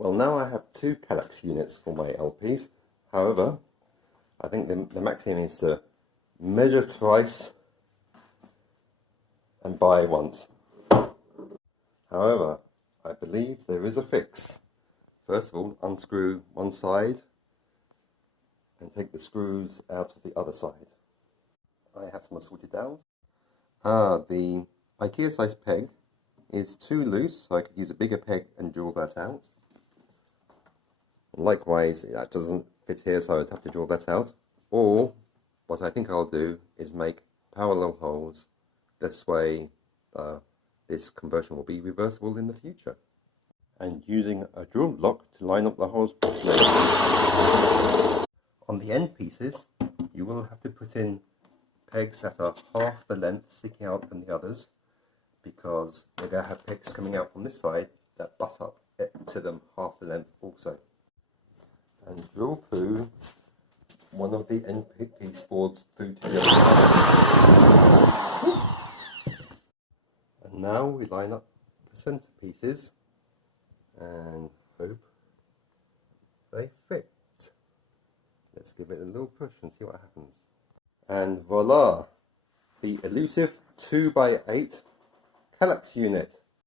Well, now I have two Kallax units for my LPs. However, I think the maximum is to measure twice and buy once. However, I believe there is a fix. First of all, unscrew one side and take the screws out of the other side. I have some assorted dowels. The Ikea size peg is too loose, so I could use a bigger peg and drill that out. Likewise, that doesn't fit here, so I'd have to drill that out. Or, what I think I'll do is make parallel holes. This way, this conversion will be reversible in the future. And using a drill block to line up the holes properly. On the end pieces, you will have to put in pegs that are half the length sticking out than the others, because we're going to have pegs coming out from this side that butt up to them half the length also. And drill through one of the end piece boards through to the other side. And now we line up the centre pieces and hope they fit. Let's give it a little push and see what happens. And voila! The elusive 2x8 Kallax unit.